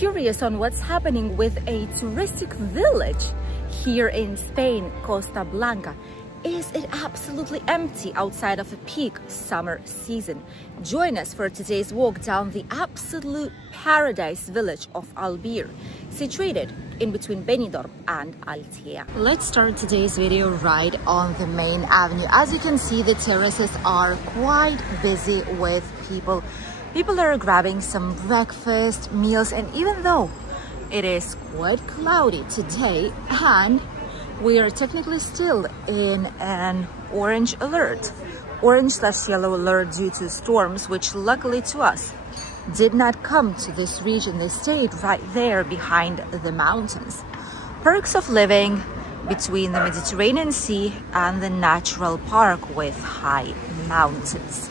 curious on what's happening with a touristic village here in Spain, Costa Blanca. Is it absolutely empty outside of a peak summer season? Join us for today's walk down the absolute paradise village of Albir, situated in between Benidorm and Altea. Let's start today's video right on the main avenue. As you can see, the terraces are quite busy with people. People are grabbing some breakfast, meals, and even though it is quite cloudy today and we are technically still in an orange alert, orange/yellow alert due to storms, which luckily to us did not come to this region. They stayed right there behind the mountains. Perks of living between the Mediterranean Sea and the natural park with high mountains.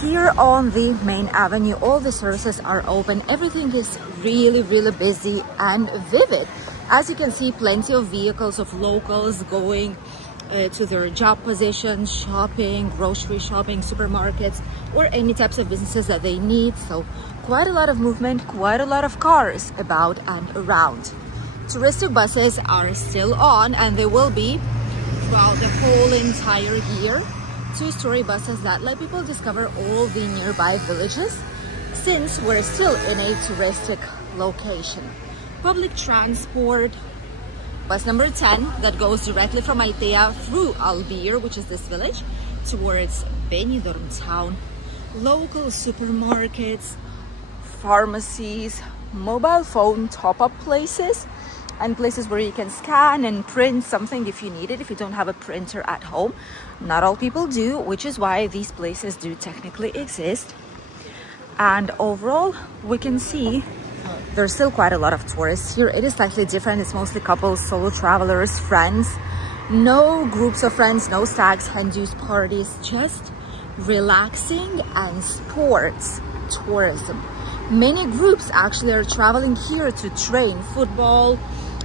Here on the main avenue, all the services are open. Everything is really busy and vivid. As you can see, plenty of vehicles of locals going to their job positions, shopping, grocery shopping, supermarkets, or any types of businesses that they need. So quite a lot of movement, quite a lot of cars about and around. Touristic buses are still on, and they will be throughout the whole entire year. Two-story buses that let people discover all the nearby villages, since we're still in a touristic location. Public transport, bus number 10 that goes directly from Altea through Albir, which is this village, towards Benidorm town. Local supermarkets, pharmacies, mobile phone top-up places, and places where you can scan and print something if you need it, if you don't have a printer at home. Not all people do, which is why these places do technically exist. And overall, we can see there's still quite a lot of tourists here. It is slightly different. It's mostly couples, solo travelers, friends. No groups of friends, no stags, hen-do's parties, just relaxing and sports tourism. Many groups actually are traveling here to train football,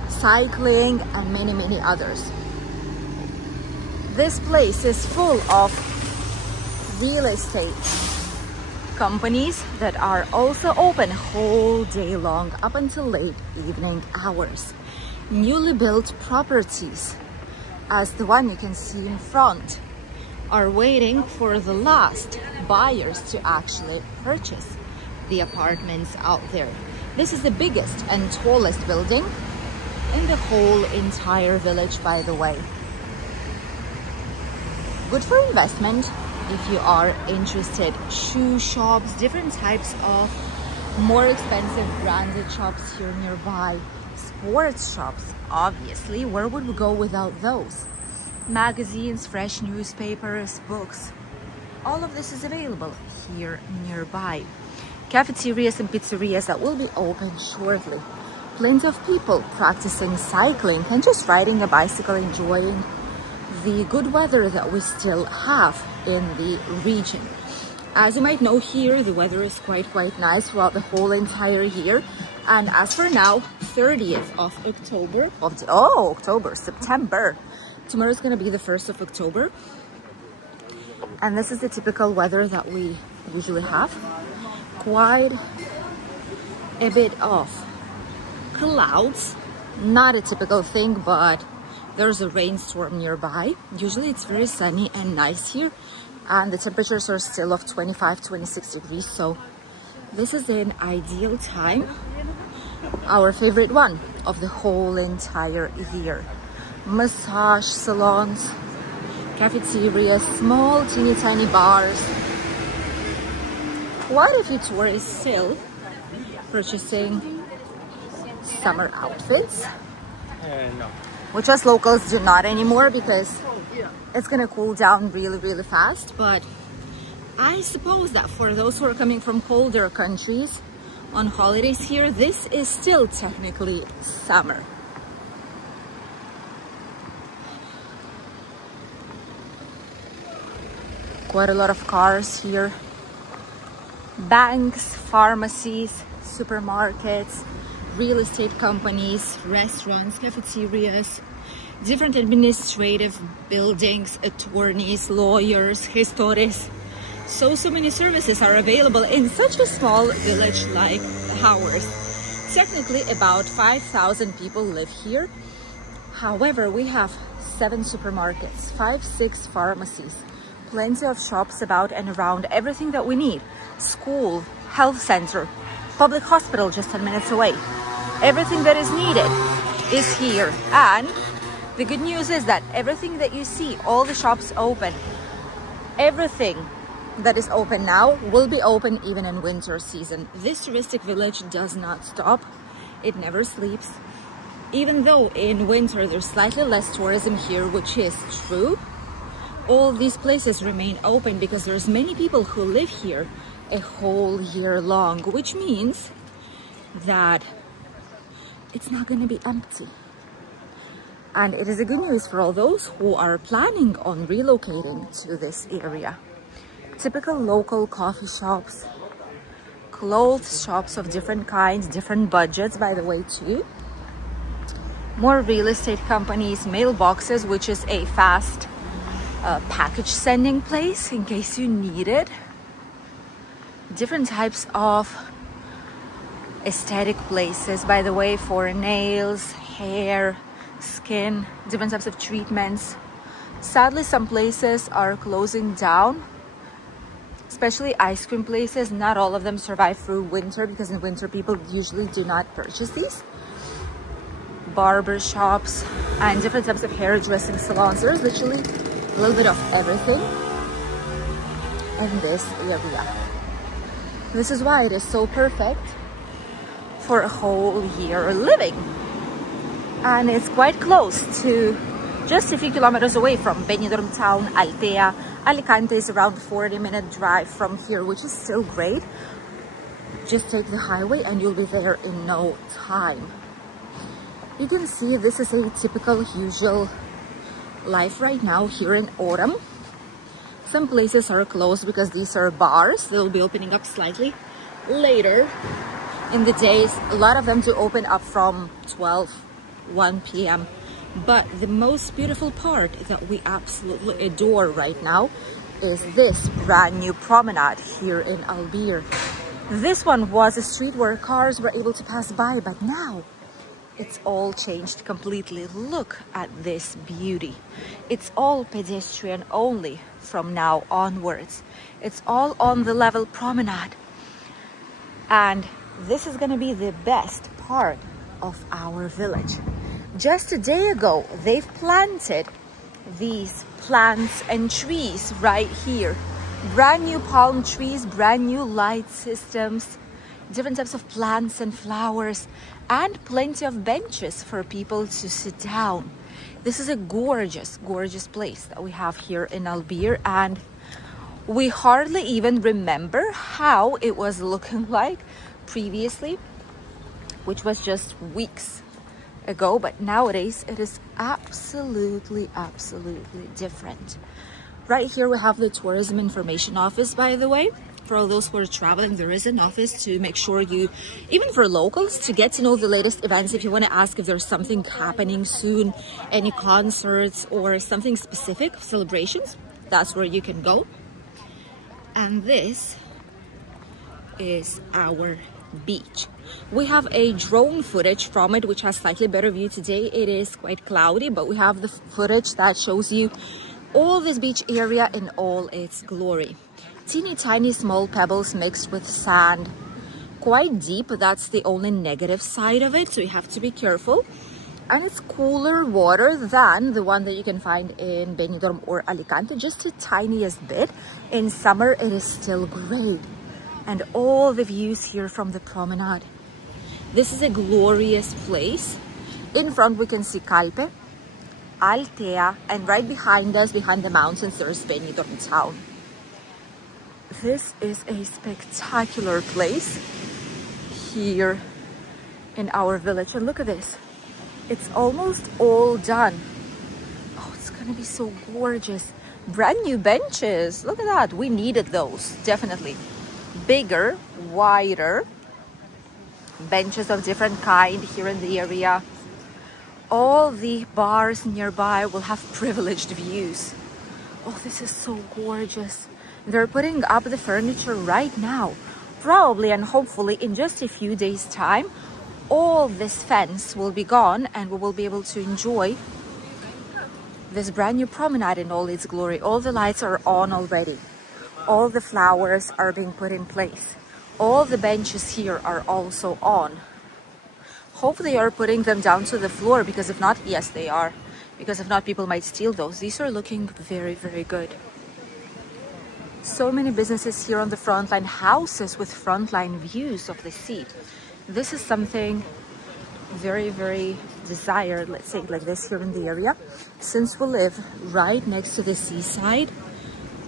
cycling, and many others. This place is full of real estate companies that are also open whole day long up until late evening hours. Newly built properties, as the one you can see in front, are waiting for the last buyers to actually purchase the apartments out there. This is the biggest and tallest building in the whole entire village, by the way. Good for investment if you are interested. Shoe shops, different types of more expensive branded shops here nearby. Sports shops, obviously, where would we go without those? Magazines, fresh newspapers, books. All of this is available here nearby. Cafeterias and pizzerias that will be open shortly. Plenty of people practicing cycling and just riding a bicycle, enjoying the good weather that we still have in the region. As you might know, here the weather is quite nice throughout the whole entire year. And as for now, 30th of October, September. Tomorrow is going to be the 1st of October. And this is the typical weather that we usually have. Quite a bit of clouds, not a typical thing, but there's a rainstorm nearby. Usually it's very sunny and nice here, and the temperatures are still of 25-26 degrees, so this is an ideal time, our favorite one of the whole entire year. Massage salons, cafeterias, small teeny tiny bars. Quite a few tourists still purchasing summer outfits, which us locals do not anymore because it's gonna cool down really fast. But I suppose that for those who are coming from colder countries on holidays here, this is still technically summer. Quite a lot of cars here. Banks, pharmacies, supermarkets, real estate companies, restaurants, cafeterias, different administrative buildings, attorneys, lawyers, gestores. So many services are available in such a small village like ours. Technically, about 5,000 people live here. However, we have 7 supermarkets, 5-6 pharmacies, plenty of shops about and around, everything that we need. School, health center, public hospital just 10 minutes away. Everything that is needed is here. And the good news is that everything that you see, all the shops open, everything that is open now will be open even in winter season. This touristic village does not stop. It never sleeps. Even though in winter there's slightly less tourism here, which is true, all these places remain open because there's many people who live here a whole year long, which means that it's not going to be empty. And it is a good news for all those who are planning on relocating to this area. Typical local coffee shops, clothes shops of different kinds, different budgets, by the way, too. More real estate companies, mailboxes, which is a fast package sending place in case you need it. Different types of aesthetic places, by the way, for nails, hair, skin, different types of treatments. Sadly, some places are closing down, especially ice cream places. Not all of them survive through winter because in winter people usually do not purchase these. Barber shops and different types of hairdressing salons. There's literally a little bit of everything in this area. This is why it is so perfect for a whole year living. And it's quite close to, just a few kilometers away from Benidorm town, Altea. Alicante is around 40-minute drive from here, which is still great. Just take the highway and you'll be there in no time. You can see this is a typical, usual life right now here in autumn. Some places are closed because these are bars. They'll be opening up slightly later in the days. A lot of them do open up from 1 p.m. But the most beautiful part that we absolutely adore right now is this brand new promenade here in Albir. This one was a street where cars were able to pass by, but now it's all changed completely. Look at this beauty. It's all pedestrian only from now onwards. It's all on the level promenade. And this is going to be the best part of our village. Just a day ago, they've planted these plants and trees right here. Brand new palm trees, brand new light systems, different types of plants and flowers, and plenty of benches for people to sit down. This is a gorgeous, gorgeous place that we have here in Albir, and we hardly even remember how it was looking like previously, which was just weeks ago, but nowadays it is absolutely different. Right here we have the tourism information office, by the way. For all those who are traveling, there is an office to make sure you, even for locals, to get to know the latest events. If you want to ask if there's something happening soon, any concerts or something specific, celebrations, that's where you can go. And this is our beach. We have a drone footage from it, which has slightly better view today. It is quite cloudy, but we have the footage that shows you all this beach area in all its glory. Teeny tiny small pebbles mixed with sand, quite deep. That's the only negative side of it, so you have to be careful. And it's cooler water than the one that you can find in Benidorm or Alicante, just the tiniest bit. In summer it is still great. And all the views here from the promenade. This is a glorious place. In front we can see Calpe, Altea, and right behind us, behind the mountains, there's Benidorm town. This is a spectacular place here in our village. And look at this. It's almost all done. Oh, it's gonna be so gorgeous. Brand new benches. Look at that. We needed those, definitely. Bigger, wider benches of different kind here in the area. All the bars nearby will have privileged views. Oh, this is so gorgeous. They're putting up the furniture right now. Probably and hopefully in just a few days' time, all this fence will be gone and we will be able to enjoy this brand new promenade in all its glory. All the lights are on already. All the flowers are being put in place. All the benches here are also on. Hope they are putting them down to the floor, because if not, yes, they are. Because if not, people might steal those. These are looking very, very good. So many businesses here on the front line, houses with front line views of the sea. This is something very, very desired, let's say like this here in the area. Since we live right next to the seaside,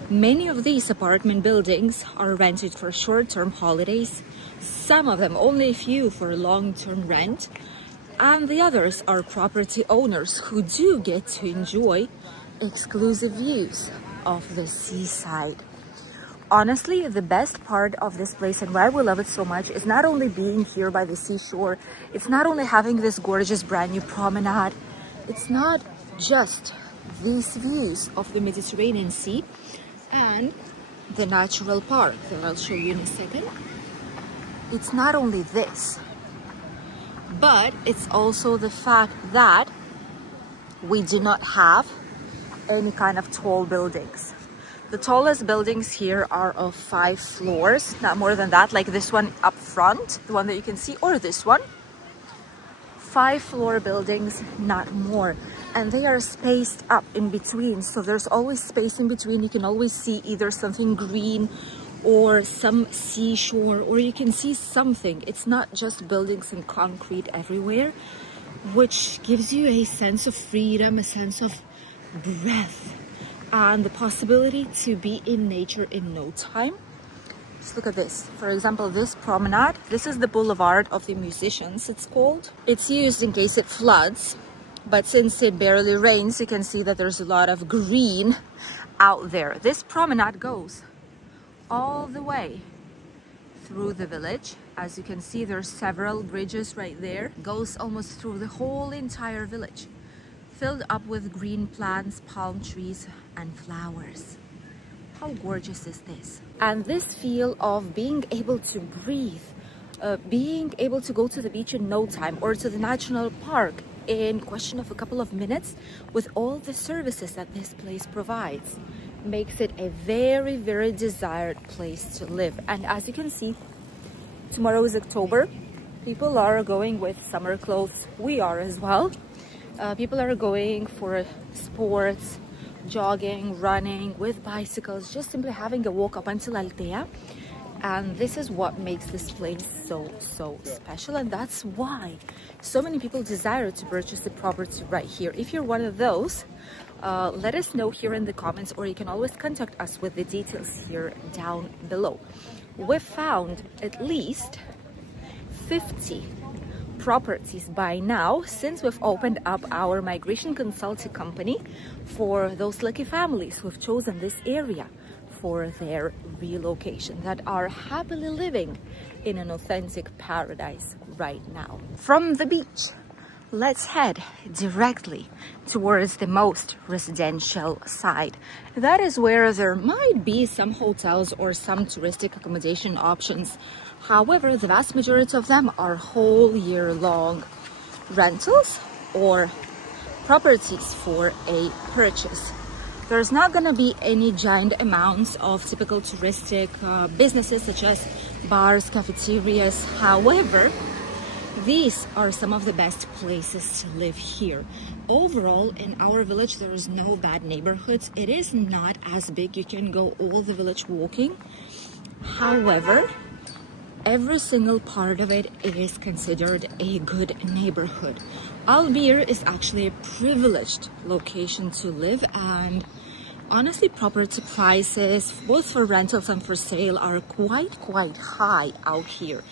many of these apartment buildings are rented for short-term holidays. Some of them, only a few, for long-term rent. And the others are property owners who do get to enjoy exclusive views of the seaside. Honestly, the best part of this place and why we love it so much is not only being here by the seashore, it's not only having this gorgeous brand new promenade, it's not just these views of the Mediterranean Sea and the natural park that I'll show you in a second. It's not only this, but it's also the fact that we do not have any kind of tall buildings. The tallest buildings here are of 5 floors, not more than that, like this one up front, the one that you can see, or this one. 5-floor buildings, not more. And they are spaced up in between, so there's always space in between. You can always see either something green or some seashore, or you can see something. It's not just buildings and concrete everywhere, which gives you a sense of freedom, a sense of breath, and the possibility to be in nature in no time. Just look at this. For example, this promenade, this is the Boulevard of the Musicians, it's called. It's used in case it floods, but since it barely rains, you can see that there's a lot of green out there. This promenade goes all the way through the village. As you can see, there's several bridges right there. Goes almost through the whole entire village, filled up with green plants, palm trees, and flowers. How gorgeous is this? And this feel of being able to breathe, being able to go to the beach in no time, or to the national park in question of a couple of minutes, with all the services that this place provides, makes it a very, very desired place to live. And as you can see, tomorrow is October. People are going with summer clothes. We are as well. People are going for sports, jogging, running, with bicycles, just simply having a walk up until Altea. And this is what makes this place so special, and that's why so many people desire to purchase the property right here. If you're one of those, let us know here in the comments, or you can always contact us with the details here down below. We've found at least 50 properties by now since we've opened up our migration consulting company for those lucky families who have chosen this area for their relocation, that are happily living in an authentic paradise right now. From the beach, let's head directly towards the most residential side. That is where there might be some hotels or some touristic accommodation options. However, the vast majority of them are whole year long rentals or properties for a purchase. There's not going to be any giant amounts of typical touristic businesses such as bars, cafeterias. However, these are some of the best places to live here. Overall, in our village, there is no bad neighborhoods. It is not as big. You can go all the village walking. However, every single part of it is considered a good neighborhood. Albir is actually a privileged location to live, and honestly, property prices, both for rentals and for sale, are quite high out here.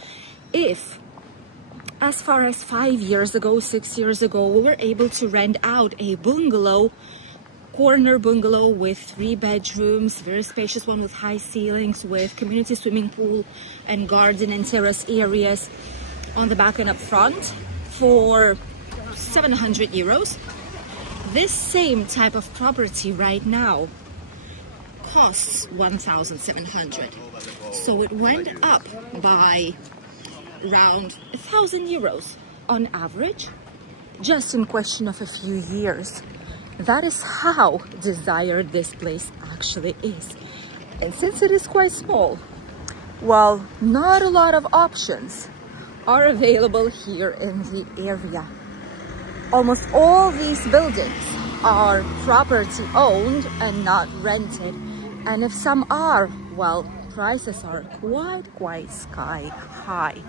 If, as far as 5 years ago, 6 years ago, we were able to rent out a bungalow, corner bungalow with 3 bedrooms, very spacious one with high ceilings, with community swimming pool and garden and terrace areas on the back and up front, for 700 euros. This same type of property right now costs 1,700. So it went up by around 1,000 euros on average, just in question of a few years. That is how desired this place actually is. And since it is quite small, well, not a lot of options are available here in the area. Almost all these buildings are property owned and not rented. And if some are, well, prices are quite sky high.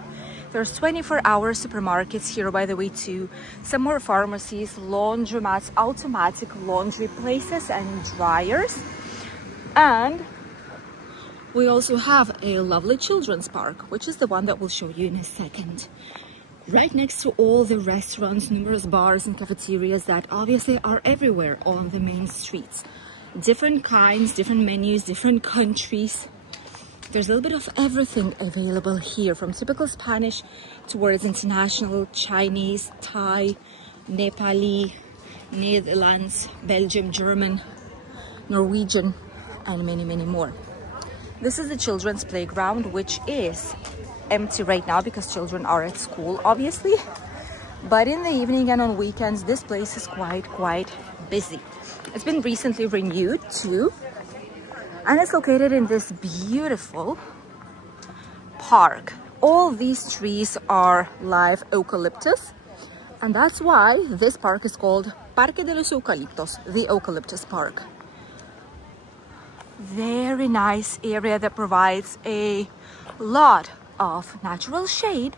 There's 24-hour supermarkets here, by the way, too. Some more pharmacies, laundromats, automatic laundry places and dryers. And we also have a lovely children's park, which is the one that we'll show you in a second. Right next to all the restaurants, numerous bars and cafeterias that obviously are everywhere on the main streets. Different kinds, different menus, different countries. There's a little bit of everything available here, from typical Spanish towards international, Chinese, Thai, Nepali, Netherlands, Belgium, German, Norwegian, and many more. This is the children's playground, which is empty right now because children are at school, obviously. But in the evening and on weekends, this place is quite busy. It's been recently renewed too. And it's located in this beautiful park. All these trees are live eucalyptus, and that's why this park is called Parque de los Eucaliptos, the Eucalyptus Park. Very nice area that provides a lot of natural shade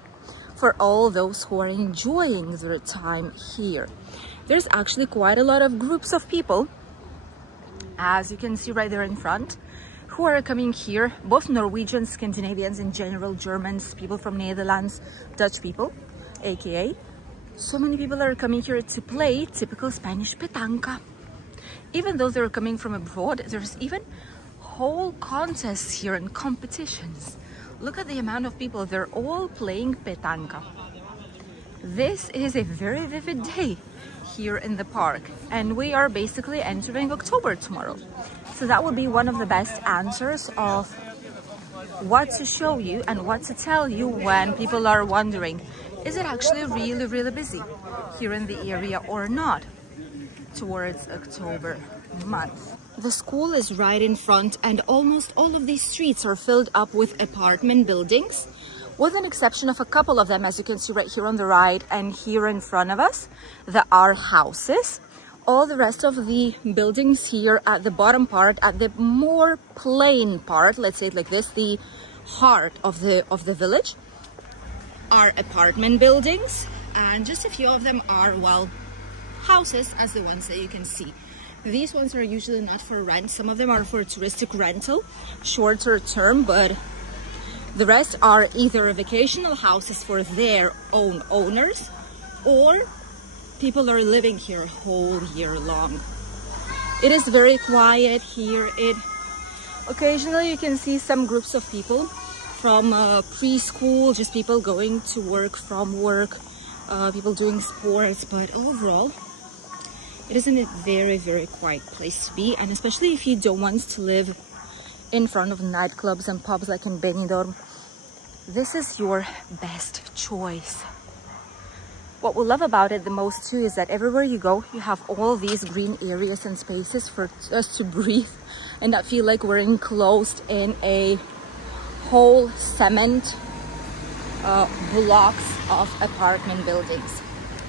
for all those who are enjoying their time here. There's actually quite a lot of groups of people, as you can see right there in front, who are coming here, both Norwegians, Scandinavians in general, Germans, people from Netherlands, Dutch people, aka. So many people are coming here to play typical Spanish petanca. Even though they're coming from abroad, there's even whole contests here and competitions. Look at the amount of people, they're all playing petanca. This is a very vivid day here in the park, and we are basically entering October tomorrow. So that will be one of the best answers of what to show you and what to tell you when people are wondering, is it actually really busy here in the area or not towards October month. The school is right in front, and almost all of these streets are filled up with apartment buildings, with an exception of a couple of them, as you can see right here on the right and here in front of us. There are houses. All the rest of the buildings here at the bottom part, at the more plain part, let's say it like this, the heart of the village, are apartment buildings, and just a few of them are, well, houses, as the ones that you can see. These ones are usually not for rent. Some of them are for touristic rental, shorter term, but the rest are either vacational houses for their own owners, or people are living here whole year long. It is very quiet here. Occasionally you can see some groups of people from preschool, just people going to work from work, people doing sports, but overall it isn't a very quiet place to be, and especially if you don't want to live in front of nightclubs and pubs like in Benidorm, this is your best choice. What we love about it the most too is that everywhere you go, you have all these green areas and spaces for us to breathe and not feel like we're enclosed in a whole cement blocks of apartment buildings.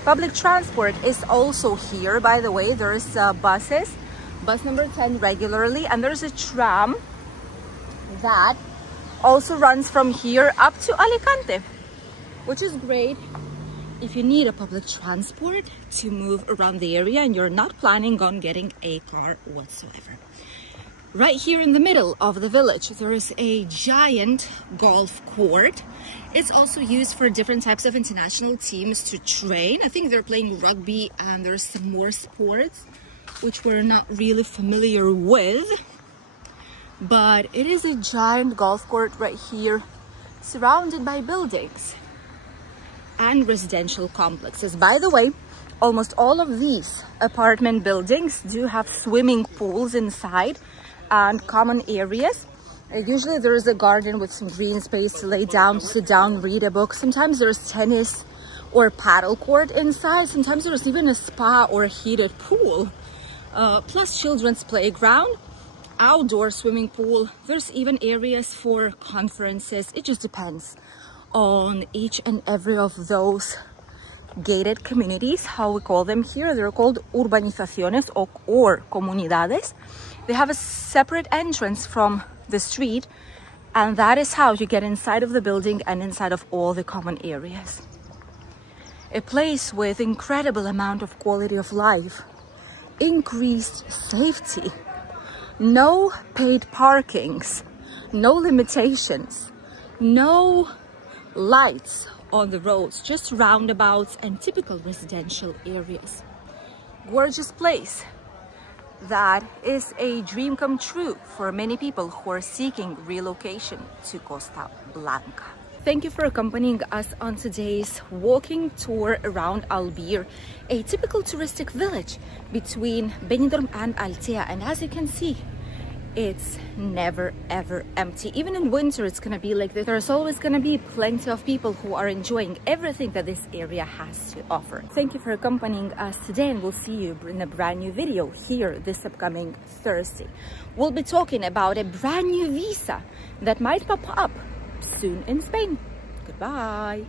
Public transport is also here, by the way. There's buses, bus number 10 regularly, and there's a tram that also runs from here up to Alicante, which is great if you need a public transport to move around the area and you're not planning on getting a car whatsoever. Right here in the middle of the village, there is a giant golf court. It's also used for different types of international teams to train. I think they're playing rugby, and there's some more sports which we're not really familiar with. But it is a giant golf court right here, surrounded by buildings and residential complexes. By the way, almost all of these apartment buildings do have swimming pools inside and common areas. Usually there is a garden with some green space to lay down, to sit down, read a book. Sometimes there's tennis or paddle court inside. Sometimes there's even a spa or a heated pool. Plus children's playground, outdoor swimming pool. There's even areas for conferences. It just depends on each and every of those gated communities, how we call them here. They're called urbanizaciones or comunidades. They have a separate entrance from the street, and that is how you get inside of the building and inside of all the common areas. A place with incredible amount of quality of life, increased safety, no paid parkings, no limitations, no lights on the roads, just roundabouts and typical residential areas. Gorgeous place that is a dream come true for many people who are seeking relocation to Costa Blanca. Thank you for accompanying us on today's walking tour around Albir, a typical touristic village between Benidorm and Altea. And as you can see, it's never ever empty. Even in winter it's gonna be like this. There's always gonna be plenty of people who are enjoying everything that this area has to offer. Thank you for accompanying us today, and we'll see you in a brand new video here this upcoming Thursday. We'll be talking about a brand new visa that might pop up soon in Spain. Goodbye.